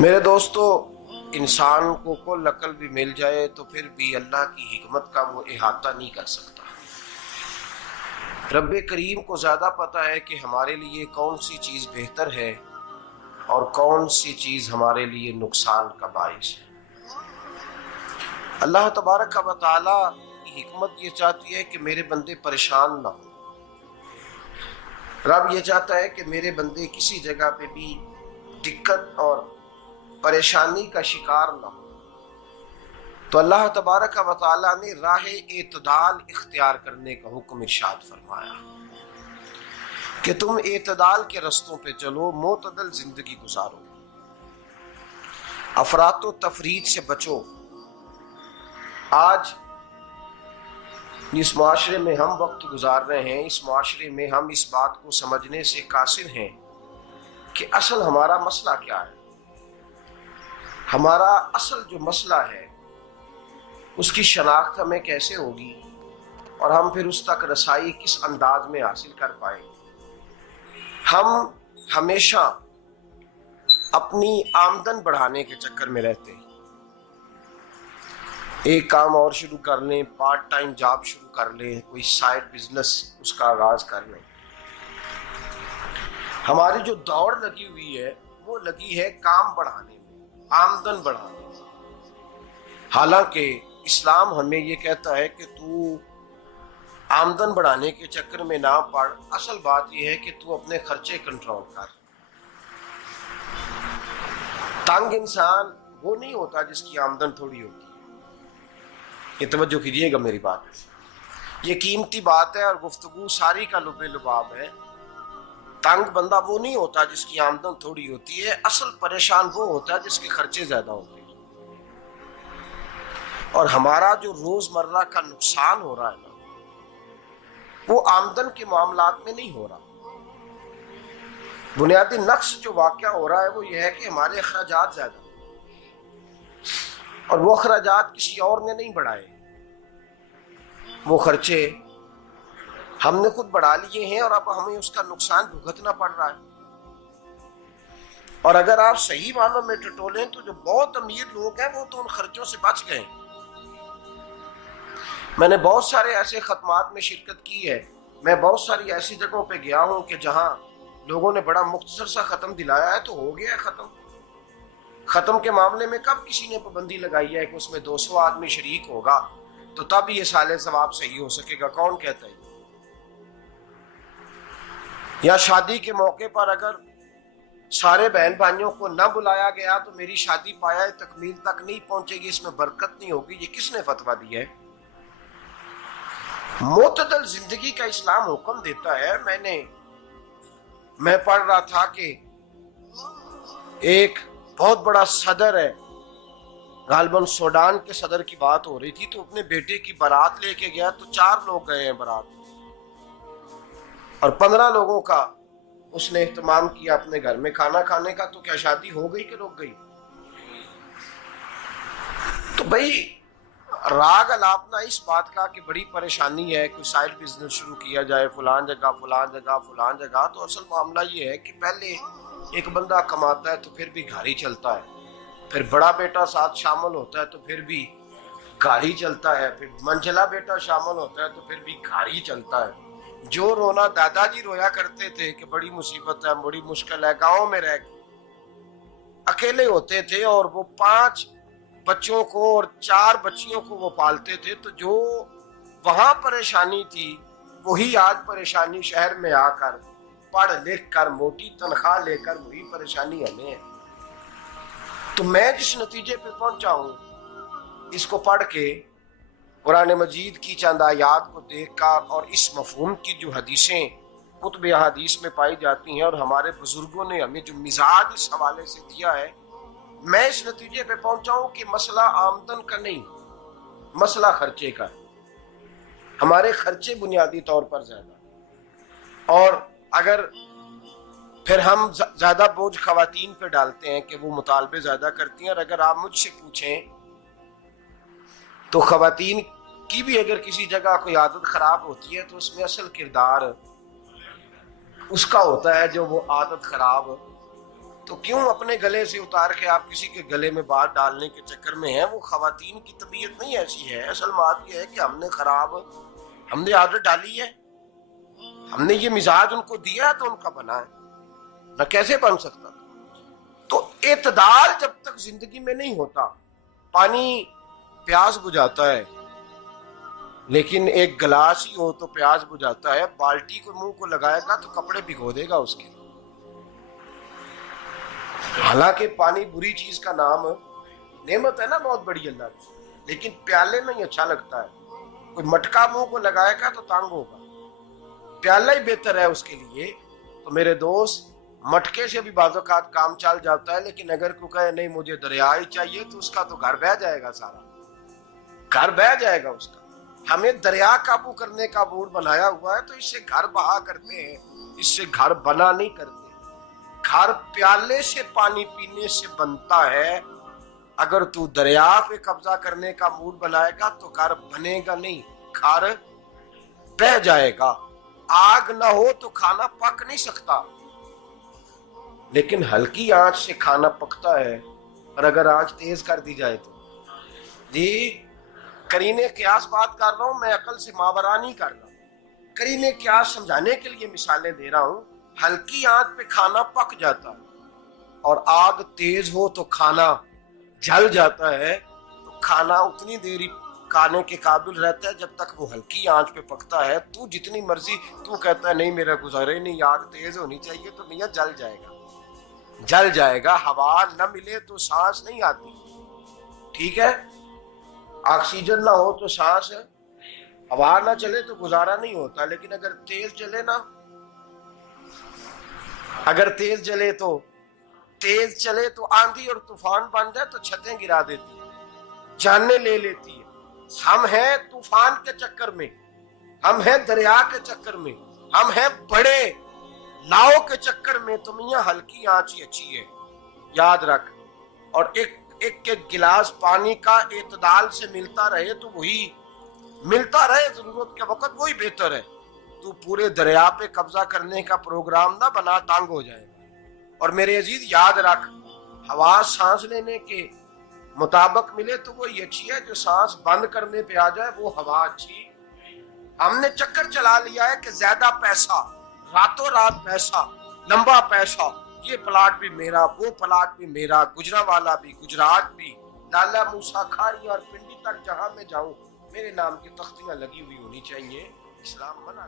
मेरे दोस्तों, इंसान को कुल अकल भी मिल जाए तो फिर भी अल्लाह की हिकमत का वो इहाता नहीं कर सकता। रब्बे करीम को ज़्यादा पता है कि हमारे लिए कौन सी चीज़ बेहतर है और कौन सी चीज़ हमारे लिए नुकसान का बाइस है। अल्लाह तबारक व तआला की हिकमत ये चाहती है कि मेरे बंदे परेशान ना हो। रब ये चाहता है कि मेरे बंदे किसी जगह पे भी दिक्कत और परेशानी का शिकार ना हो। तो अल्लाह तबारक व तआला ने राहे एतदाल इख्तियार करने का हुक्म इरशाद फरमाया कि तुम एतदाल के रस्तों पे चलो, मोतदल जिंदगी गुजारो, अफरातो तफरीद से बचो। आज जिस माशरे में हम वक्त गुजार रहे हैं, इस माशरे में हम इस बात को समझने से कासिर हैं कि असल हमारा मसला क्या है। हमारा असल जो मसला है उसकी शनाख्त हमें कैसे होगी और हम फिर उस तक रसाई किस अंदाज में हासिल कर पाएंगे। हम हमेशा अपनी आमदन बढ़ाने के चक्कर में रहते हैं। एक काम और शुरू कर लें, पार्ट टाइम जॉब शुरू कर लें, कोई साइड बिजनेस उसका आगाज कर लें। हमारी जो दौड़ लगी हुई है वो लगी है काम बढ़ाने में, आमदन बढ़ाने में। हालांकि इस्लाम हमें ये कहता है कि तू आमदन बढ़ाने के चक्कर में ना पड़। असल बात यह है कि तू अपने खर्चे कंट्रोल कर। तंग इंसान वो नहीं होता जिसकी आमदन थोड़ी होती है। ये तवज्जो कीजिएगा मेरी बात, ये कीमती बात है और गुफ्तगू सारी का लुबे लुबाब है। तंग बंदा वो नहीं होता जिसकी आमदन थोड़ी होती है। असल परेशान वो होता है जिसके खर्चे ज्यादा होते हैं। और हमारा जो रोजमर्रा का नुकसान हो रहा है ना, वो आमदन के मामलात में नहीं हो रहा। बुनियादी नक्श जो वाकया हो रहा है वो ये है कि हमारे अखराजात ज्यादा, और वो अखराजात किसी और ने नहीं बढ़ाए। वो खर्चे हमने खुद बढ़ा लिए हैं और अब हमें उसका नुकसान भुगतना पड़ रहा है। और अगर आप सही मानों में टटोलें तो जो बहुत अमीर लोग हैं वो तो उन खर्चों से बच गए। मैंने बहुत सारे ऐसे खत्मात में शिरकत की है। मैं बहुत सारी ऐसी जगहों पे गया हूं कि जहां लोगों ने बड़ा मुख्तसर सा खत्म दिलाया है तो हो गया है खत्म। खत्म के मामले में कब किसी ने पाबंदी लगाई है कि उसमें 200 आदमी शरीक होगा तो तब ये साले सवाब सही हो सकेगा? कौन कहता है? या शादी के मौके पर अगर सारे बहन भाइयों को न बुलाया गया तो मेरी शादी पाया तकमील तक नहीं पहुंचेगी, इसमें बरकत नहीं होगी। ये किसने फतवा दिया है? मोतदल जिंदगी का इस्लाम हुक्म देता है। मैं पढ़ रहा था कि एक बहुत बड़ा सदर है, गालबन सूडान के सदर की बात हो रही थी, तो अपने बेटे की बारात लेके गया तो 4 लोग गए हैं बारात, और 15 लोगों का उसने एहतमाम किया अपने घर में खाना खाने का। तो क्या शादी हो गई कि रुक गई? तो भाई राग अलापना इस बात का कि बड़ी परेशानी है, कोई साइड बिजनेस शुरू किया जाए फलान जगह फलान जगह फलान जगह। तो असल मामला ये है कि पहले एक बंदा कमाता है तो फिर भी घर ही चलता है, फिर बड़ा बेटा साथ शामिल होता है तो फिर भी घर ही चलता है, फिर मंझला बेटा शामिल होता है तो फिर भी घर ही चलता है। जो रोना दादाजी रोया करते थे कि बड़ी मुसीबत है, बड़ी मुश्किल है, गाँव में रह अकेले होते थे और वो 5 बच्चों को और 4 बच्चियों को वो पालते थे। तो जो वहां परेशानी थी वही आज परेशानी शहर में आकर पढ़ लिख कर मोटी तनख्वाह लेकर वही परेशानी हमें है। तो मैं जिस नतीजे पे पहुंचा हूं इसको पढ़ के, कुरान मजीद की चंद आयात को देखकर और इस मफहूम की जो हदीसें कुतुब हदीस में पाई जाती हैं और हमारे बुजुर्गों ने हमें जो मिजाज इस हवाले से दिया है, मैं इस नतीजे पे पहुंचा हूं कि मसला आमदन का नहीं, मसला खर्चे का है। हमारे खर्चे बुनियादी तौर पर ज्यादा, और अगर फिर हम ज्यादा बोझ खवातीन पे डालते हैं कि वो मुतालबे ज्यादा करती हैं। और अगर आप मुझसे पूछें तो खवातीन की भी अगर किसी जगह कोई आदत खराब होती है तो उसमें असल किरदार उसका होता है जो वो आदत खराब तो क्यों अपने गले से उतार के आप किसी के गले में बात डालने के चक्कर में हैं? वो खवातीन की तबीयत नहीं ऐसी है। असल बात यह है कि हमने आदत डाली है, हमने ये मिजाज उनको दिया है तो उनका बना है, न कैसे बन सकता। तो एतदाल जब तक जिंदगी में नहीं होता, पानी प्यास बुझाता है, लेकिन एक गिलास ही हो तो प्यास बुझाता है। बाल्टी को मुंह को लगाएगा तो कपड़े भिगो देगा उसके। हालांकि पानी बुरी चीज का नाम नेमत है ना, बहुत बड़ी अल्लाह की, लेकिन प्याले में ही अच्छा लगता है। कोई मटका मुंह को लगाएगा तो तंग होगा, प्याला ही बेहतर है उसके लिए। तो मेरे दोस्त, मटके से भी बाज़-औक़ात काम चल जाता है, लेकिन अगर कोई कहे नहीं मुझे दरिया ही चाहिए तो उसका तो घर बह जाएगा, सारा घर बह जाएगा उसका। हमें दरिया काबू करने का मूड बनाया हुआ है तो इससे घर बहा करते हैं, इससे घर बना नहीं करते। घर प्याले से पानी पीने से बनता है। अगर तू दरिया पे कब्जा करने का मूड बनाएगा तो घर बनेगा नहीं, घर बह जाएगा। आग ना हो तो खाना पक नहीं सकता, लेकिन हल्की आंच से खाना पकता है। और अगर आंच तेज कर दी जाए तो जी, करीने क्यास बात कर रहा हूं मैं, अकल से मावरा नहीं कर रहा। करीने क्यास समझाने के लिए मिसालें दे रहा हूं। हल्की आंच पे खाना पक जाता है और आग तेज हो तो खाना जल जाता है। तो खाना उतनी देर खाने के काबिल रहता है जब तक वो हल्की आंच पे पकता है। तू जितनी मर्जी तू कहता है नहीं मेरा गुजारे नहीं, आग तेज होनी चाहिए, तो मियां जल जाएगा, जल जाएगा। हवा न मिले तो सांस नहीं आती, ठीक है। ऑक्सीजन ना हो तो सांस, हवा ना चले तो गुजारा नहीं होता। लेकिन अगर तेज जले ना, अगर तेज चले तो आंधी और तूफान बन जाए तो छतें गिरा देती है, जाने ले लेती है। हम हैं तूफान के चक्कर में, हम हैं दरिया के चक्कर में, हम हैं बड़े नाव के चक्कर में। तो मियां हल्की आंच ही अच्छी है, याद रख। और एक गिलास पानी का एतदाल से मिलता रहे तो वही मिलता रहे, जरूरत के वक्त वही बेहतर है। तू पूरे दरिया पे कब्जा करने का प्रोग्राम ना बना, तंग हो जाएगा। और मेरे अजीज याद रख, हवा सांस लेने के मुताबिक मिले तो वो ये अच्छी है, जो सांस बंद करने पे आ जाए वो हवा अच्छी। हमने चक्कर चला लिया है कि ज्यादा पैसा, रातों रात पैसा, लंबा पैसा, ये प्लाट भी मेरा, वो प्लाट भी मेरा, गुजरांवाला भी, गुजरात भी, लाला मूसा खाड़ी और पिंडी तक जहां मैं जाऊं मेरे नाम की तख्तियां लगी हुई होनी चाहिए। इस्लाम मना